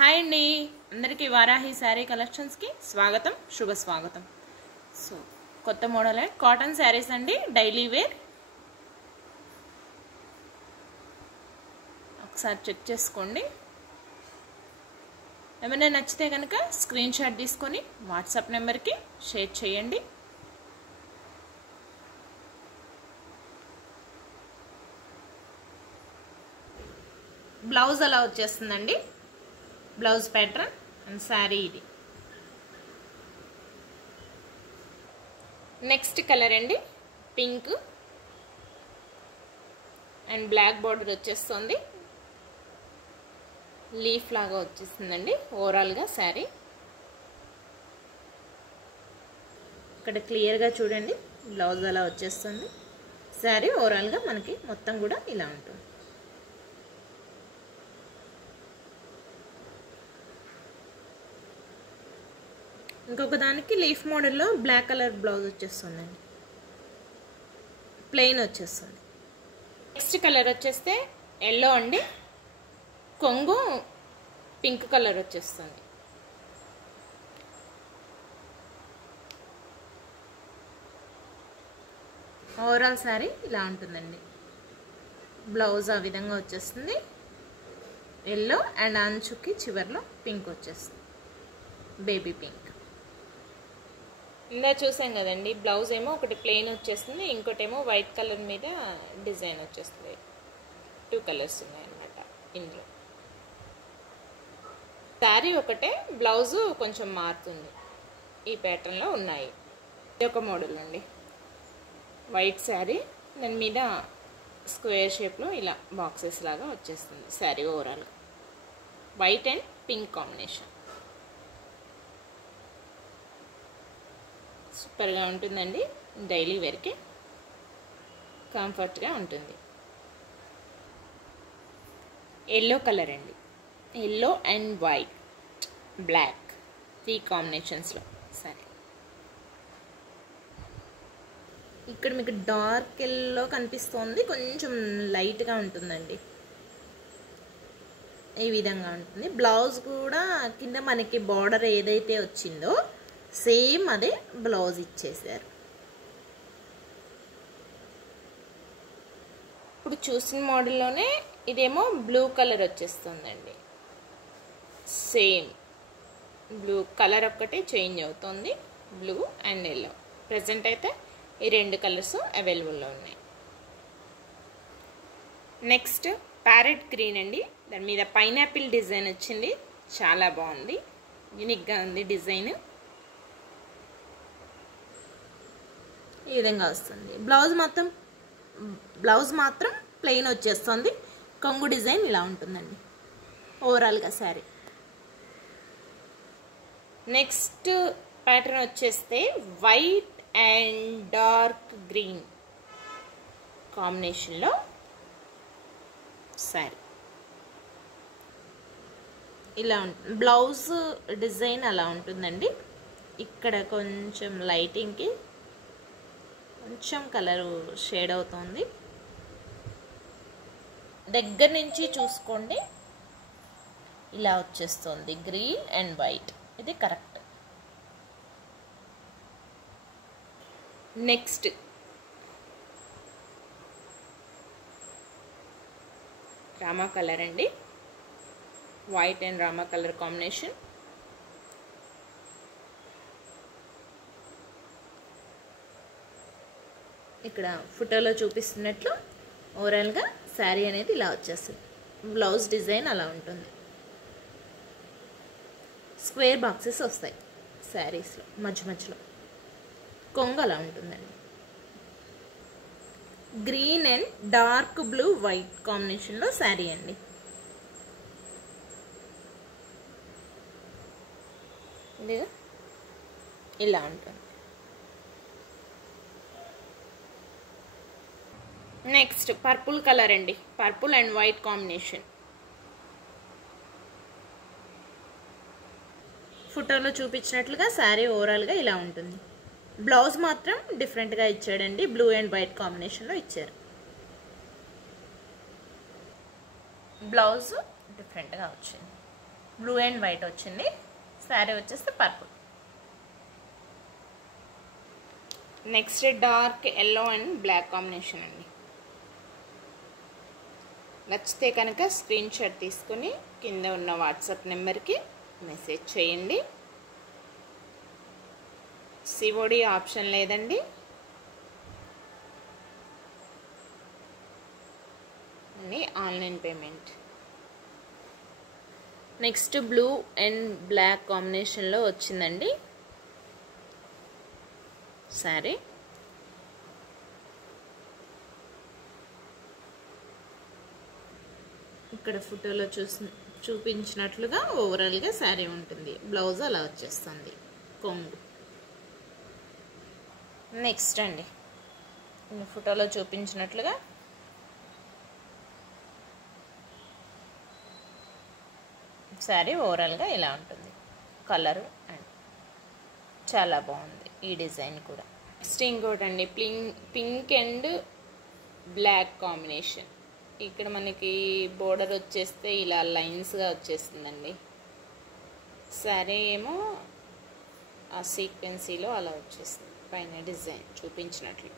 Hi అండి, అందరికీ వారాహి శారీ కలెక్షన్స్కి స్వాగతం, శుభ స్వాగతం. సో కొత్త మోడల్ కాటన్ శారీస్ అండి, డైలీ వేర్. ఒకసారి చెక్ చేసుకోండి. ఏమైనా నచ్చితే కనుక స్క్రీన్ షాట్ తీసుకొని వాట్సాప్ నెంబర్కి షేర్ చేయండి. బ్లౌజ్ అలా వచ్చేస్తుందండి, బ్లౌజ్ ప్యాటర్న్ అండ్ శారీ ఇది. నెక్స్ట్ కలర్ అండి పింక్ అండ్ బ్లాక్ బార్డర్ వచ్చేస్తుంది, లీఫ్ లాగా వచ్చేస్తుందండి ఓవరాల్గా శారీ. ఇక్కడ క్లియర్గా చూడండి, బ్లౌజ్ అలా వచ్చేస్తుంది. శారీ ఓవరాల్గా మనకి మొత్తం కూడా ఇలా ఉంటుంది. ఇంకొక దానికి లీఫ్ మోడల్లో బ్లాక్ కలర్ బ్లౌజ్ వచ్చేస్తుందండి, ప్లెయిన్ వచ్చేస్తుంది. నెక్స్ట్ కలర్ వచ్చేస్తే ఎల్లో అండి, కొంగు పింక్ కలర్ వచ్చేస్తుంది. ఓవరాల్ శారీ ఇలా ఉంటుందండి. బ్లౌజ్ ఆ విధంగా వచ్చేస్తుంది, ఎల్లో అండ్ అంచుకి చివర్లో పింక్ వచ్చేస్తుంది, బేబీ పింక్. ఇందా చూసాం కదండి, బ్లౌజ్ ఏమో ఒకటి ప్లెయిన్ వచ్చేస్తుంది, ఇంకోటేమో వైట్ కలర్ మీద డిజైన్ వచ్చేస్తుంది. 2 కలర్స్ ఉన్నాయన్నమాట ఇందులో. శారీ ఒకటే, బ్లౌజు కొంచెం మారుతుంది. ఈ ప్యాటర్న్లో ఉన్నాయి. ఇది ఒక మోడల్ అండి, వైట్ శారీ, దాని మీద స్క్వేర్ షేప్లో ఇలా బాక్సెస్ లాగా వచ్చేస్తుంది శారీ ఓవరాల్గా. వైట్ అండ్ పింక్ కాంబినేషన్ సూపర్గా ఉంటుందండి, డైలీ వేర్కి కంఫర్ట్గా ఉంటుంది. ఎల్లో కలర్ అండి, ఎల్లో అండ్ వైట్ బ్లాక్ 3 కాంబినేషన్స్లో సరే. ఇక్కడ మీకు డార్క్ ఎల్లో కనిపిస్తుంది, కొంచెం లైట్గా ఉంటుందండి, ఈ విధంగా ఉంటుంది. బ్లౌజ్ కూడా కింద మనకి బార్డర్ ఏదైతే వచ్చిందో సేమ్ అదే బ్లౌజ్ ఇచ్చేసారు. ఇప్పుడు చూసిన మోడల్లోనే ఇదేమో బ్లూ కలర్ వచ్చేస్తుందండి, సేమ్ బ్లూ కలర్ ఒక్కటే చేంజ్ అవుతుంది, బ్లూ అండ్ ఎల్లో. ప్రజెంట్ అయితే ఈ 2 కలర్స్ అవైలబుల్లో ఉన్నాయి. నెక్స్ట్ ప్యారెట్ గ్రీన్ అండి, దాని మీద పైనాపిల్ డిజైన్ వచ్చింది, చాలా బాగుంది, యూనిక్గా ఉంది డిజైన్. ఈ విధంగా వస్తుంది. బ్లౌజ్ మాత్రం ప్లెయిన్ వచ్చేస్తుంది, కొంగు డిజైన్ ఇలా ఉంటుందండి ఓవరాల్గా శారీ. నెక్స్ట్ ప్యాటర్న్ వచ్చేస్తే వైట్ అండ్ డార్క్ గ్రీన్ కాంబినేషన్లో శారీ ఇలా ఉంటుంది. బ్లౌజ్ డిజైన్ అలా ఉంటుందండి. ఇక్కడ కొంచెం లైటింగ్కి కొంచెం కలర్ షేడ్ అవుతుంది, దగ్గర నుంచి చూసుకోండి ఇలా వచ్చేస్తుంది, గ్రీన్ అండ్ వైట్, ఇది కరెక్ట్. నెక్స్ట్ రామా కలర్ అండి, white and Rama colour combination. ఇక్కడ ఫోటోలో చూపిస్తున్నట్లు ఓవరాల్గా శారీ అనేది ఇలా వచ్చేస్తుంది. బ్లౌజ్ డిజైన్ అలా ఉంటుంది, స్క్వేర్ బాక్సెస్ వస్తాయి శారీస్లో మధ్యలో. కొంగు అలా ఉంటుందండి, green and dark blue white కాంబినేషన్లో శారీ అండి. ఇదిగా ఇలా ఉంటుంది. నెక్స్ట్ పర్పుల్ కలర్ అండి, పర్పుల్ అండ్ వైట్ కాంబినేషన్. ఫోటోలో చూపించినట్లుగా శారీ ఓవరాల్గా ఇలా ఉంటుంది. బ్లౌజ్ మాత్రం డిఫరెంట్గా ఇచ్చాడండి, బ్లూ అండ్ వైట్ కాంబినేషన్లో ఇచ్చారు. బ్లౌజ్ డిఫరెంట్గా వచ్చింది. బ్లూ అండ్ వైట్ వచ్చింది. శారీ వచ్చేస్తే purple. Next dark yellow and black combination అండి. నచ్చితే కనుక స్క్రీన్ షాట్ తీసుకొని కింద ఉన్న వాట్సాప్ నెంబర్కి మెసేజ్ చేయండి. సిఓడి ఆప్షన్ లేదండి. అన్నీ online payment. Next blue and బ్లాక్ కాంబినేషన్లో వచ్చిందండి సారీ. ఇక్కడ ఫోటోలో చూపించినట్లుగా ఓవరాల్గా శారీ ఉంటుంది. బ్లౌజ్ అలా వచ్చేస్తుంది కొంగు. నెక్స్ట్ అండి ఫోటోలో చూపించినట్లుగా శారీ ఓవరాల్గా ఇలా ఉంటుంది. కలర్ అండ్ చాలా బాగుంది ఈ డిజైన్ కూడా. నెక్స్ట్ ఇంకోటి అండి పింక్ అండ్ బ్లాక్ కాంబినేషన్. ఇక్కడ మనకి బోర్డర్ వచ్చేస్తే ఇలా లైన్స్గా వచ్చేస్తుందండి. శారీ ఏమో ఆ సీక్వెన్సీలో అలా వచ్చేస్తుంది పైన డిజైన్ చూపించినట్లు.